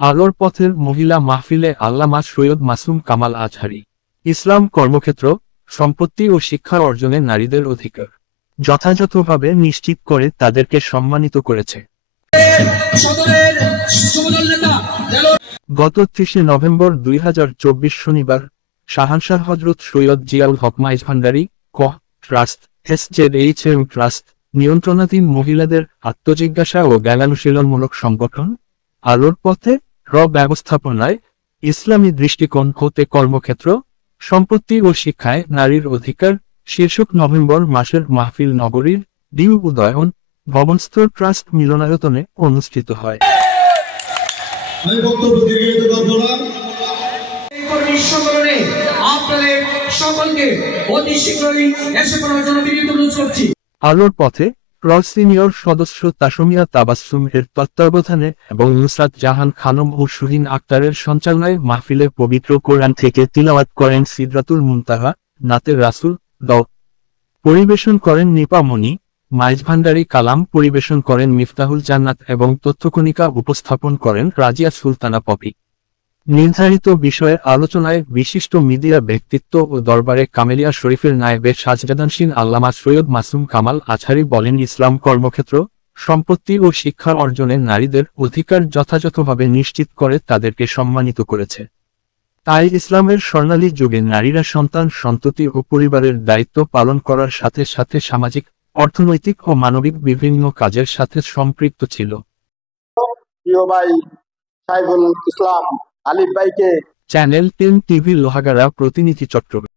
আলোর পথের মহিলা মাহফিলে আল্লামা সৈয়দ মাসুম কামাল আজহারী। ইসলাম কর্মক্ষেত্র, সম্পত্তি ও শিক্ষা অর্জনে নারীদের অধিকার যথাযথভাবে নিশ্চিত করে তাদেরকে সম্মানিত করেছে। গত 30 নভেম্বর 2024 শনিবার শাহানশাহ হযরত সৈয়দ জিয়াউল হক মাইজভান্ডারী ট্রাস্ট SZHM ট্রাস্ট নিয়ন্ত্রণাধীন মহিলাদের আত্মজিজ্ঞাসা ও জ্ঞানানুশীলনমূলক সংগঠন আলোর পথে ব্যবস্থাপনায় ইসলামী দৃষ্টিকোণ হতে কর্মক্ষেত্র, সম্পত্তি ও শিক্ষায় নারীর অধিকার শীর্ষক নভেম্বর মাসের মাহফিল নগরীর ডিউ উদয়ন ভবনস্থ ট্রাস্ট মিলনায়তনে অনুষ্ঠিত হয়। আলোর পথে সিনিয়র সদস্য তাসমিয়া তাবাসসুম এর তত্ত্বাবধানে এবং নুসরাত জাহান খানম ও সুহিন আক্তারের সঞ্চালনায় মাহফিলে পবিত্র কোরআন থেকে তিলাওয়াত করেন সিদরাতুল মুনতাহা, নাতে রাসূল পরিবেশন করেন নিপা মনি, মাইজভান্ডারী কালাম পরিবেশন করেন মিফতাহুল জান্নাত এবং তথ্যকণিকা উপস্থাপন করেন রাজিয়া সুলতানা পপি। নির্ধারিত বিষয়ে আলোচনায় বিশিষ্ট মিডিয়া ব্যক্তিত্ব ও দরবারে কামেলিয়া শরীফের নায়েবে সাজদাদানশীন আল্লামা সৈয়দ মাসুম কামাল আজহারী বলেন, ইসলাম কর্মক্ষেত্র, সম্পত্তি ও শিক্ষা অর্জনে নারীদের অধিকার যথাযথভাবে নিশ্চিত করে তাদেরকে সম্মানিত করেছে। তাই ইসলামের স্বর্ণালী যুগে নারীরা সন্তান, সন্ততি ও পরিবারের দায়িত্ব পালন করার সাথে সাথে সামাজিক, অর্থনৈতিক ও মানবিক বিভিন্ন কাজের সাথে সম্পৃক্ত ছিল। ইসলাম আলিফ ভাইকে চ্যানেল 10 টিভি লোহাগাড়া প্রতিনিধি চট্টগ্রাম।